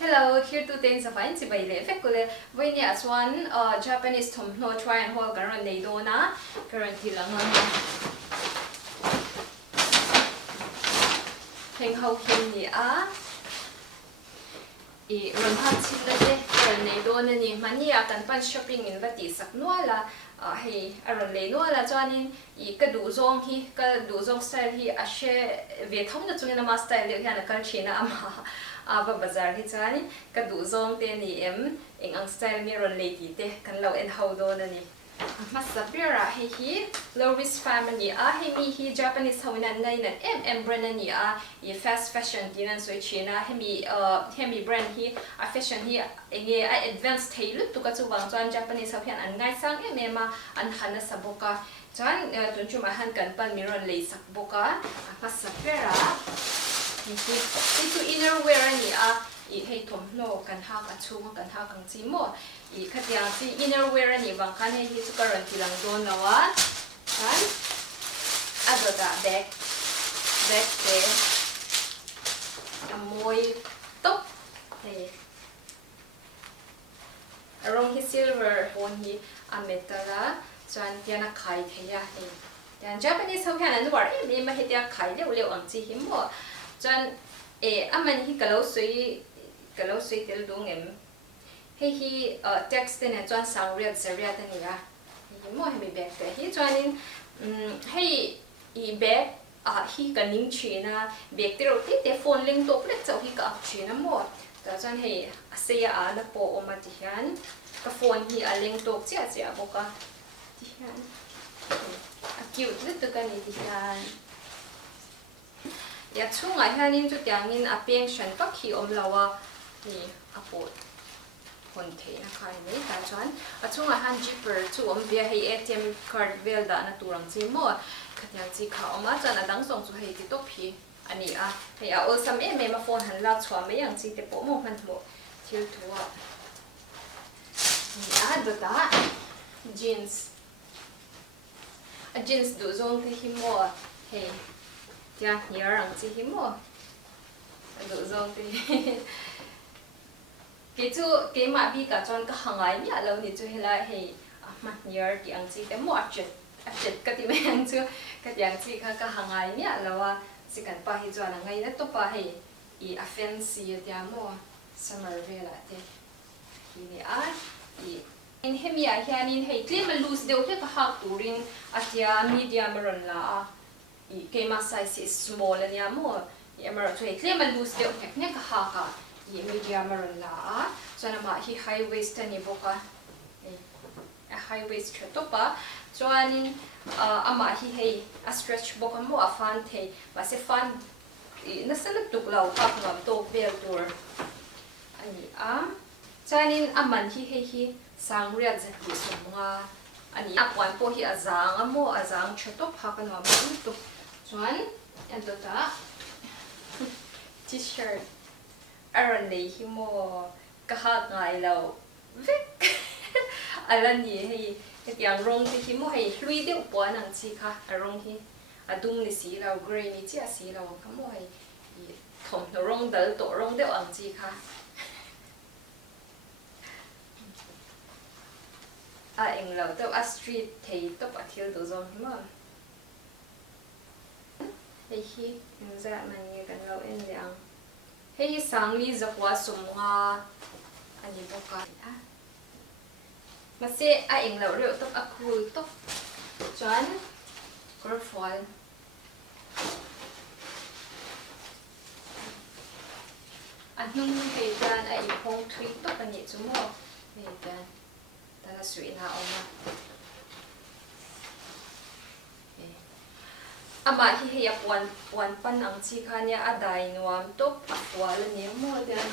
Hello, here to ten sa fine si Baile. Fekule, when ya swan Japanese thawmhnaw try and hold karon nei do na currently lang on. Heng hau hin ni a. I ron hat sin la de karon nei do na ni mani a kan pan shopping in vati sak nuala hei aron le nuala chuanin I ka du zawng style hi a she ve thom na chungena ma style le hian a kal thina ama aba bazar hi chani ka du zawng te ni eng ang style mi ron le ti te kan lo en how do na ni masapira hi low risk family hi mi hi Japanese hawina nai na brand ni I fast fashion dinan so china hemi brand hi a fashion hi enge I advanced tailor to ka chuwang chuan Japanese hawian an ngai sang ma an hana saboka chuan tunchu ma han kan pan mi ron leisak boka masapira itu inner wear ni I hei thawmhnaw kan ha ka chung kan ha kang chi mo I khatia chi inner wear ni bang khan hei hi chu karon tilang don lawa kan adoda bag te amoi top hei arong hi silver hon hi a metal chuan tiana khai theya hei tian Japanese ho hian an war ma he tia khai leu ang chi hi mo chuan aman hi kalau sui tel dong hi text ne chuan sangriat zaria ta ni hi mo he mi bag te hi chuanin hei I bag hi kaning china bag te ro te phone link top le chau hi ka china mo ta chuan hei aseya na po oma ti hian ka phone hi a link top chia boka ti hian cute le to ka ni ti hian ya chunga hianin chu tiangin a peng shan ka khi om lawa ni apo hon the na khai nei ta chuan a chunga han zipper chu om bia hei ATM card vel da na turang chi mo khatyang chi kha oma chan adang song chu hei ti top hi ani hei a ol sam ma phone han la chwa me yang chi te po mo han mo thil thuwa ni dota jeans du zawng te hi mo hei tia here ang chi hi mo du zawng te ke ma bi ka chon ka hangai ni alo ni chu hela hei ma here ti ang chi te mo achet ka ti me ang chu ka tiang chi kha ka hangai ni alo si kan pa hi chuan ngai na to pa hei I a fancy tia mo summer vela te hi ni I in hemia hianin hei tlem loose deuh he ka hak turin atia medium ron la I kema size is small ania mo emara thei tlem loose deuh ne ka ha ka I medium ron la chana ma hi high waist ani boka a high waist topa chuanin ama hi hei a stretch boka mo a fan thei ba se fan na salak tuklau ka ngam to bel tur ani chuanin aman hi sangriat zati sumunga ani apwan po hi azang chatop ha kan wa mu to chuan ento ta t-shirt aron nei hi mo ka ha ngai lo vek alani hei ketiang rong ti hi mo hei hlui de upwa nang chi kha arong hi adung ni si lo gray ni chi si lo ka mo hei thom no rong dal to rong de ang chi kha eng lo to a street thei top a thil do zong hi mo hei hi za man ye kan lo en liang hei sangli zakwa sumunga ani boka mase a eng lo reu top a cool top chuan korfol anung hei tan a I hong thui top ani chu mo hei tan tala sui na oma ama hi hei wan pan ang chi khania adai nuam top akwal ni mo dan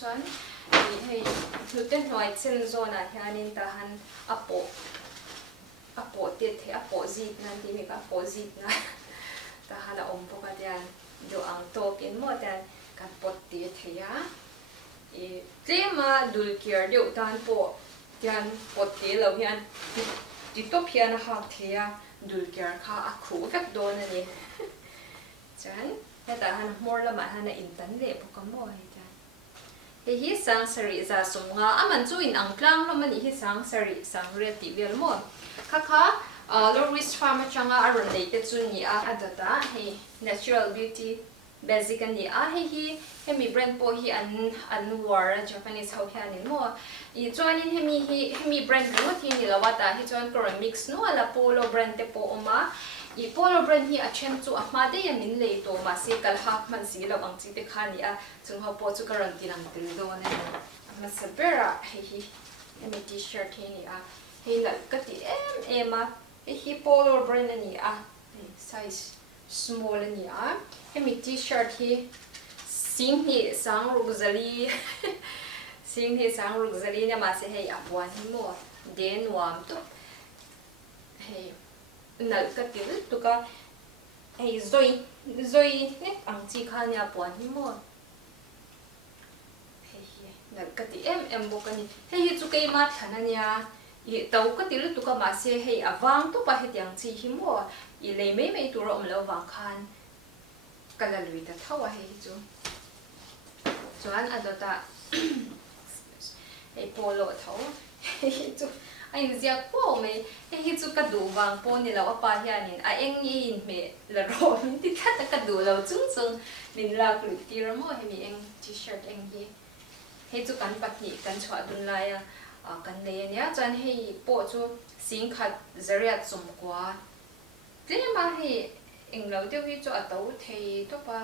chuan hei thuten noi chen zona hianin ta han apo te apo zit nan ti mi ka apo zit na ta hala om poka dan do ang tok in mo dan kan pot ti theya tlema dul kiar deuh tan po tian pot te lo hian ti top hian ha theya dul kiar kha a khu vek don ani chan heta han more lama hana intan le pokamo he hi sang sari za sunga aman chu in angtlang no mani hi sang sari sang re ti vel mo kha low risk farm changa aron leite chu ni a adata he natural beauty basic ani a he mi brand po hi an war Japanese how can ni mo I chuanin hemi brand ro thi ni lawata hi chuan koron mix no ala polo brand te po oma I polo brand hi a chen chu a ma de yanin le to ma se kal ha man si lo bang chi te khani a chung ho po chu karon tinang til do ne ma sabera hi hemi t-shirt hi ni a he la ka ti em a hi polo brand ani a size small ani a hemi t-shirt hi sing hi sang ru zali sing hi sang ru zali ne ma se hei apwan hi mo den wam to hei nal ka til tu ka hei zoi ne ang chi kha nya apwan hi mo hei nal ka ti em bo ka ni hei chu kai ma thana nya I tau ka til tu ka ma se hei awang to pa he tiang chi hi mo I le me tu ro om lo wang khan kala lui ta thawa hei chu chuan adota hei polo tho hei chu ai zia po me hei chu ka du wang po ni lo apa hianin a eng in me la ro min ti kha ta ka du lo chung min la klu ti ro mo hei mi eng t-shirt eng hi hei chu kan patni kan chwa dun la ya kan le nya chan hei po chu sing khat zaria chum kwa tle ma hei eng lo deu hi chu a to thei to pa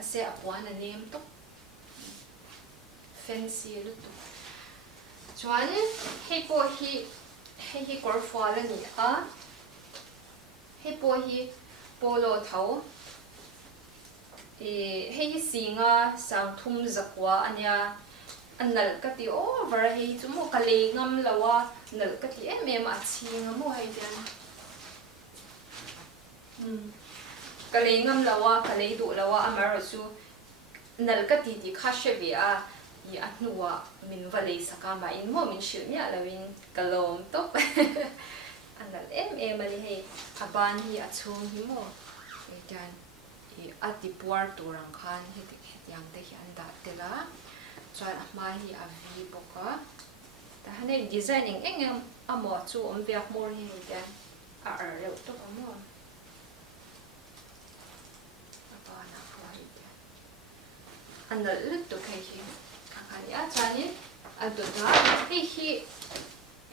ase apwan anem to fancy lu tu chuan hei po hi kor fwal ani a hei po hi polo tho hei singa sang thum zakwa ania anal ka ti over hei chu mo kale ngam lawa nal ka ti em a chinga mo hei dan kale ngam lawa kale du lawa amaro chu nal ka ti kha shevi a I atnuwa min valei sakama in mo min shilmia lawin kalom top anal ali hei aban hi achung hi mo etan I ati puar turang khan hetiang te hi anda tela chuan ma hi avi boka ta hane designing engem amo chu om viak mor hi hetan a reu to amo abana hi anal lut to kai hi ya chani adota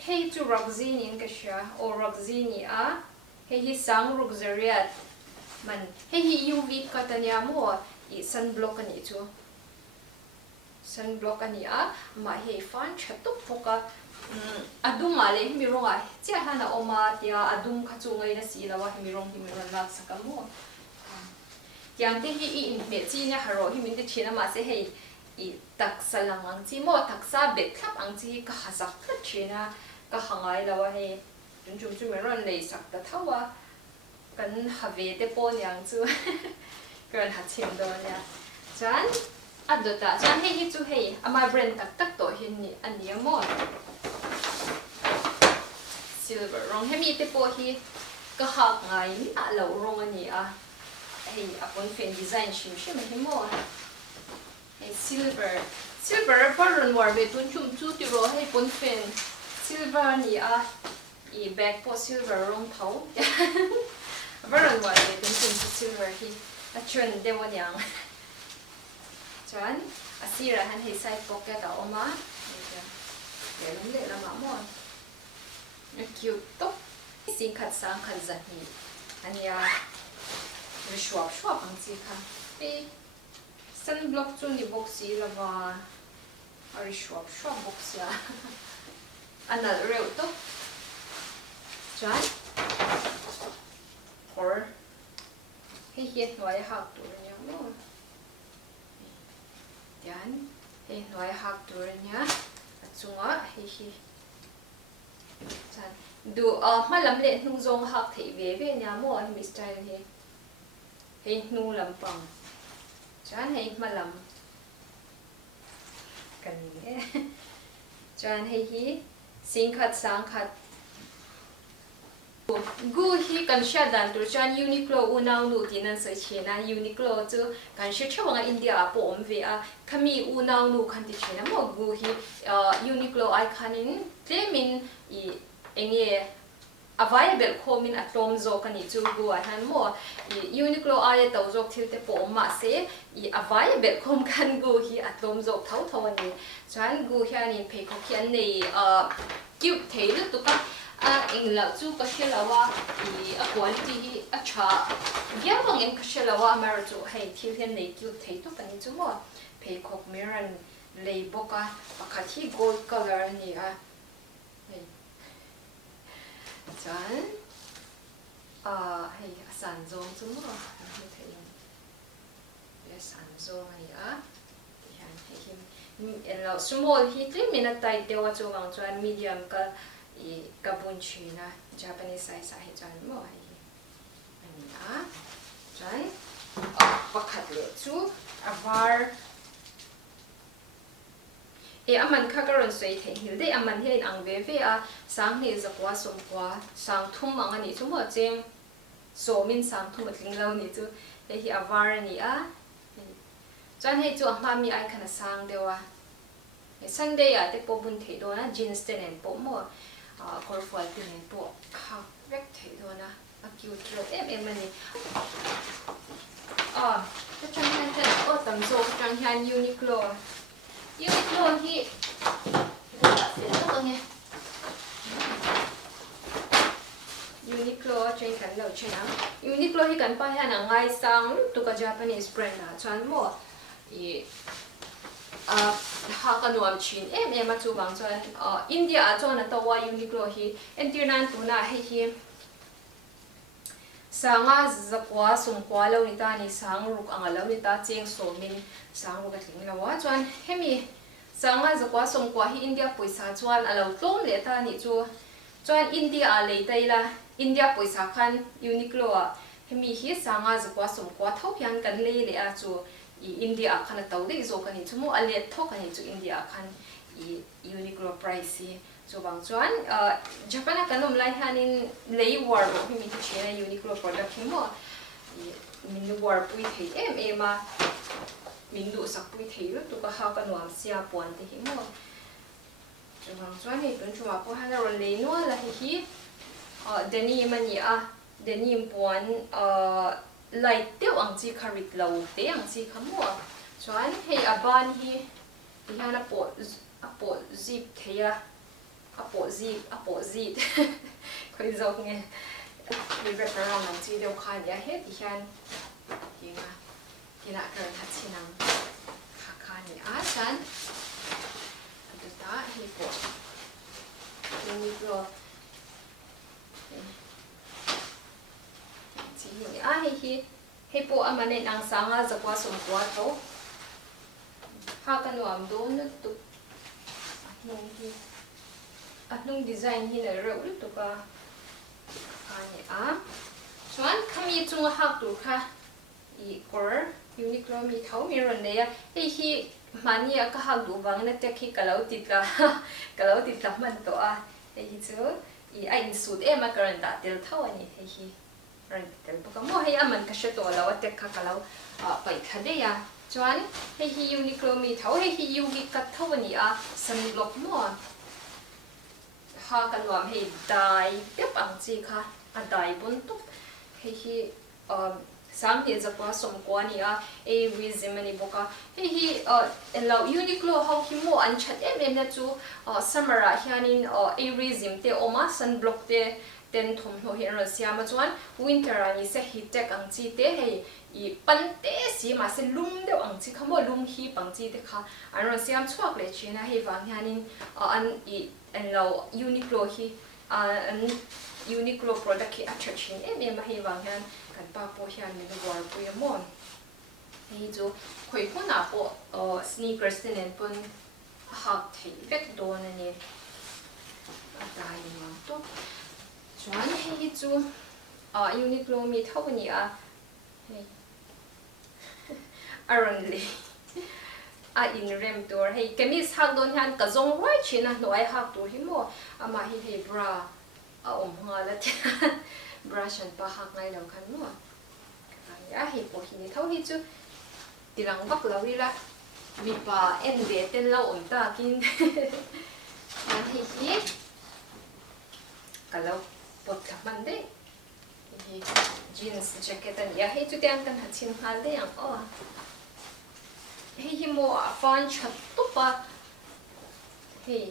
hei chu rockzini in kasha o rockzini a hei sang rugzariat man hei UV katanya mo I sunblock ani chu sunblock ani a ma hei fan chatuk poka adum ale mi ronga che hana oma tia adum kha chu ngai na si lawa mi rong lak sakamo yang te hi in me chi na haro hi min te thina ma se hei I taksa lang ang chi mo taksa betlap ang chi ka hazak ka china ka hangai lawa he chum meron leisak ta thawa kan have te pon yang chu kan ha chim do nya chan adota chan he hi chu he ama brand tak to hin ni ani mo silver rong he mi te po hi ka ha ngai ni a lo rong ani a he apon fen design shim hi mo silver paron war be tun chum chu ti ro hei pon fen silver ni a I bag po silver rong thau paron war be tun chum chu silver hi a chun de won yang chuan asira han hei side pocket a oma de lum le lama mo cute to sing khat sang khat za hi ania rishwap ang chi kha sunblock chu ni boxi lawa ari shop box ya anal reu to chuan or hei hi noi hak tur nya mo yan hei noi hak tur nya achunga hei hi chan du malam le hnung zong hak thei ve nya mo an mi style he hei hnu lampang chan hei malam kan ni chan hei hi sing khat sang khat gu hi kan sha dan tur chan Uniqlo unaw nu tinan sai chena Uniqlo chu kan shi thawanga India po om ve a khami unaw nu khan ti chena mo gu hi Uniqlo icon in temin I enge available khomin atom zo kani chu gu a han mo Uniqlo ai to zo thil te po ma se I available khom kan gu hi atom zo thau thau ani chan gu hian in phei kho khian nei cute theilu tu ka in la chu ka shelawa I quality hi acha ya bang in ka shelawa mar chu hei thil hian nei cute thei tu kani chu mo phei khok miran lei boka pakhat hi gold color ni a chan hei san zawng chu mo hi thei le san zawng ai a hian hei him lo small hi 3 minute tai dewa chu wang chuan medium ka I kabun china Japanese size hi chuan mo hi ani a chuan pakhat le chu avar aman kha karon sei thei hil dei aman hein ang ve ve a sang ni zakwa somkwa sang thum ang ani chu mo cheng so min sang thum atling lo ni chu hi avar ani a chuan hei chu ma mi ai khana sang dewa Sunday a te po bun thei do na jeans te nen po mo korfal te nen po kha vek thei do na a cute lo em ani ta chang han te tam zo chang han Uniqlo hi Uniqlo chang kan lo chena Uniqlo hi kan pa han ngai sang tu ka Japanese brand na chan mo ha ka nuam chin em a chu bang chuan India a chuan a tawa Uniqlo hi entirnan tuna hi sanga zakwa sumkwa lo ni ta ni sang ruk anga lo ni ta cheng so min sang ruk a thling lawa chuan hemi sanga zakwa sumkwa hi India poisa chuan alo tlom le ta ni chu chuan India a le taila India poisa khan Uniqlo a hemi hi sanga zakwa sumkwa thau hian kan le le a chu India khan tau dei zo kani chu mo alet thok kani chu India khan Uniqlo price chu bang chuan Japan kanom lai hanin lei war ro hi mi chena Uniqlo product hi mo min war pui thei em a min du sak pui thei lu tu ka ha ka nuam sia pon te hi mo chu bang chuan ni tun chu ma po han ro le no la hi denim ani a denim pon light teu ang chi kharit lo te ang chi khamo chuan hei aban hi hian a po zip theya a po zip khoi zo nge we wrap around ang chi deu khan ya he ti hian hinga kina kan hat chinang kha ni a chan ta hi po ni pro hei po amane nang sanga zakwa somkwa tho ha ka nuam do na tu nung design hi na ro lu tu ka ani a chuan khami chung ha tu kha I kor Uniqlo mi thau mi ron ne ya hi mani a ka ha du wang na te khi kalau tit la man to a hi chu I in suit em a karan da tel thau ani hi right tel pa mo hay aman ka to lawa tek kha kalau pai khade ya chuan hi Uniqlo mi thau hi yugi kat thau ani a sunblock mo ha kan wam hi dai tep ang chi kha a dai bun tu hi sang hi zakwa somkwa ni a reason mani boka hi elo Uniqlo how hi mo an chat em na chu summer a hianin reason te oma sunblock te ten thom ho hi ro siama chuan winter ani se hi tek ang chi te hei I pan te si ma se lum de ang chi khamo lum hi pang chi te kha an ro siam chuak le china hei wang hianin an lo Uniqlo hi an Uniqlo product hi a chachin em hi wang hian kan pa po hian min war pu ya mon hei chu khoi khona po sneakers te nen pon hak thei vek don ani atai ma to chuan hei chu Uniqlo mi thau ni a hei aron le in rem tur hei kemis hak don han ka zong roi china noi hak tur hi mo ama hi hei bra om nga la brush and pa hak ngai lo khan mu ya hi po hi ni thau hi chu tirang bak lo ri la mi pa en ve ten lo om ta kin an hi kalau pot ka man de hi jeans jacket an ya hi chu tiang kan ha chin hal de yang o hi mo fan chat to pa hi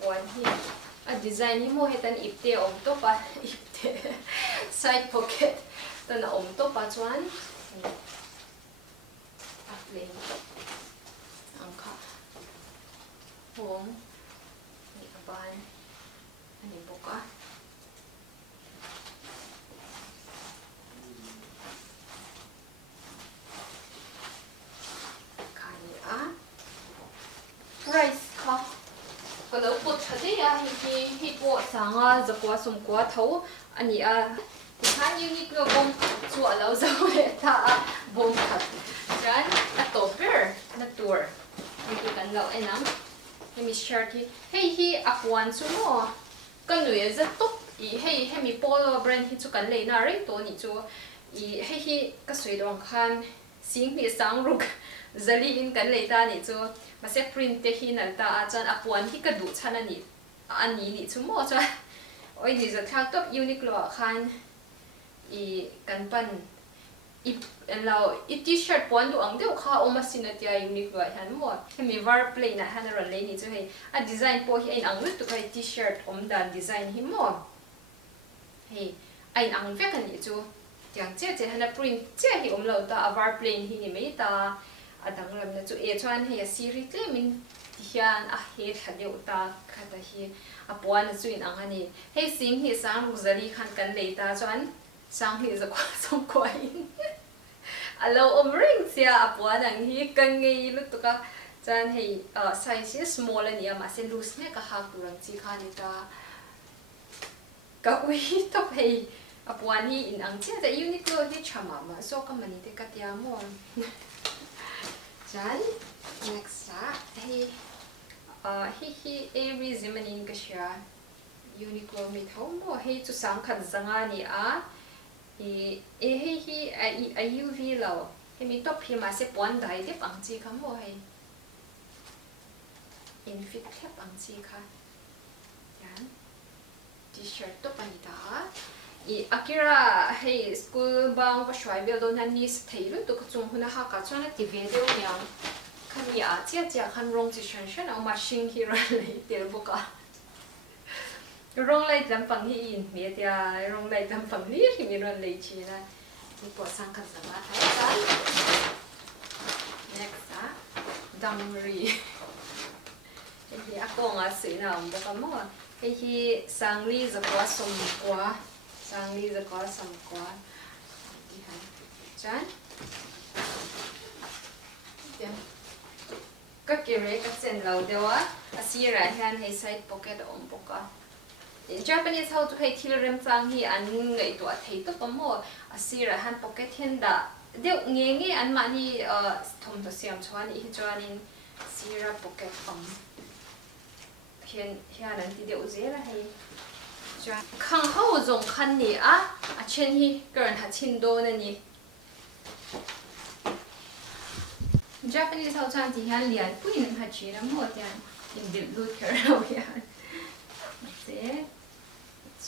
pon hi a design hi mo hetan ipte om to pa ipte side pocket tan om to pa chuan a plain ang kha hong ni aban ani boka rice ka kalau put thade ya hi po sanga zakwa sumkwa tho ani a han unique lo bom chu alo zo le ta bom khat jan a topper na tour ni kan lo enam mi shirt hi akwan chu mo kan nu ye za top I he mi polo brand hi chu kan le na re to ni chu I hi ka sui dong khan sing mi sang ruk zali in kan le ta ni chu ma se print te hi nal ta a chan apwan hi ka du chana ni ani ni chu mo cha oi ni za thak top uniqlo khan I kan pan I lao I t-shirt pon du ang deu kha oma sinatia uniqlo han mo mi var play na han ron le ni chu hei a design po hi ein ang lu tu kai t-shirt om dan design hi mo hei ein ang ve kan ni chu tiang che che hana print che hi om lo ta a var plain hi ni me ta adang lam na chu e chuan he series le min hian a he thadeu ta khata hi a puan chu in ang ani he sing hi sang ruzari khan kan le ta chuan sang hi za kwa song kwa in alo om ring sia a puan ang hi kan ngei lu tu ka chan he size small ani ma se loose ne ka ha turang chi kha ni ta ka ui top he a puan hi in ang che da uniqlo hi chama ma so ka mani te ka tia mo Jan, next he every zemanin ka siya uniqlo mi thau mo he chu sang khat zanga ni a he UV lo he mi top hi ma se pon dai de pang chi kha mo he in fit the pang chi kha yan t-shirt to pani ta I akira hey school bang pa shwai bel don han ni theilu tu ka chung huna ha ka chana ti video nyang khani a chia chia khan rong chi shan shan au ma shing hi ran le tel boka rong lai tam pang hi in me tia rong lai tam pang ni hi mi ran le chi na ni po sang khan sama hai ta next damri hi akong a si na am boka mo hi sangli za kwa som kwa sang li za ko sam ko di han chan ya ka kire ka chen lo dewa asira han he side pocket om poka in Japanese how to kai thil rem chang hi an ngai to thei to pamo asira han pocket hen da de nge an ma ni thom to siam chwan hi chwanin sira pocket pam hian an ti de uzela hei khang hau zong khan ni a chen hi kern ha chin do na ni Japanese how chan ti hian lian puin ha chi na mo tian in dil lu kher lo hian se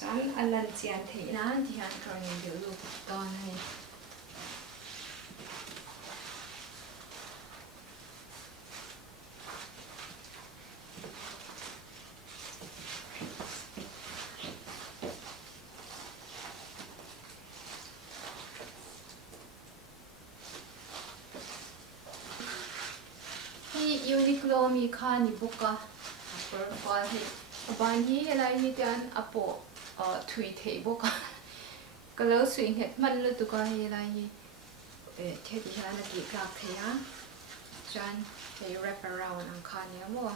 chan alan chian thei na ti hian kern in dil lu don hai uniqlo mi kha ni boka per fa hi ban hi lai ni tan apo thui thei boka kalo swing het man lu tu ka hi lai hi the di ha na ki ka thea chan they wrap around ang kha ni mo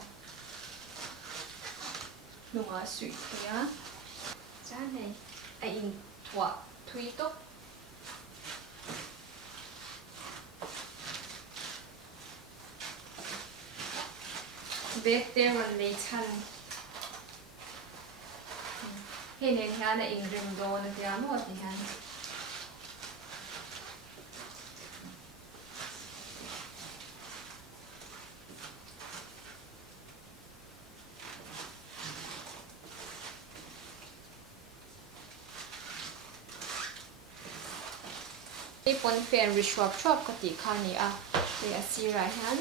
nu nga sui thea chan nei a in thwa thui to bed there on late chan Hei nên ha na ingrim do na tia mo ti han. Pon pen rishwap chop ka ti kha ni a te asira han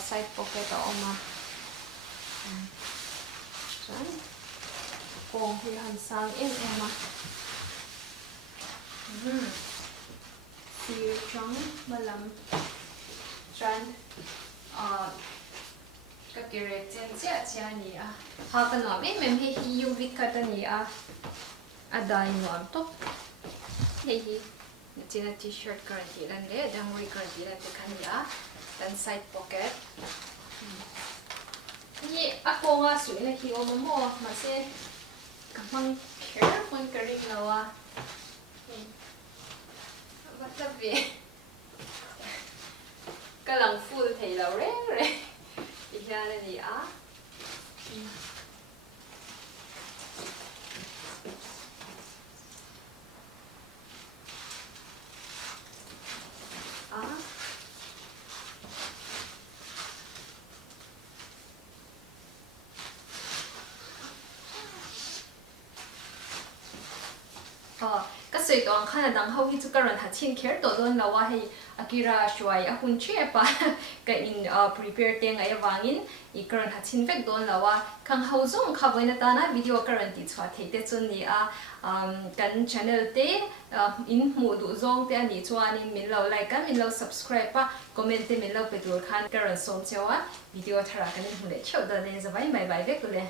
side pocket a oma chan kong hi han sang em a sir chang malam chan ka kire chen cha ni a ha ka no mem hi yu vit ka ta ni a adai no to hi Tina t-shirt currently lang le, dangway currently lang te kanya, dan side pocket. Ni ako nga sui na hiyo mo masi kamang care pon karing lawa. Matabi. Kalang full thay law re. Ihla na ni a. Kasi ito ang kanadang how hito karon hatin care to don lawa hay akira shuai ahun che pa ka in prepare te nga yawangin I karon hatin vek don lawa kang how zawng khaboy na ta na video karon ti chwa the te chun ni a kan channel te in mu du zawng te ani chuan in min lo like ka min lo subscribe pa comment te min lo petur khan karon som chewa video thara kan in hule cheu da ne zawai bye bye vek le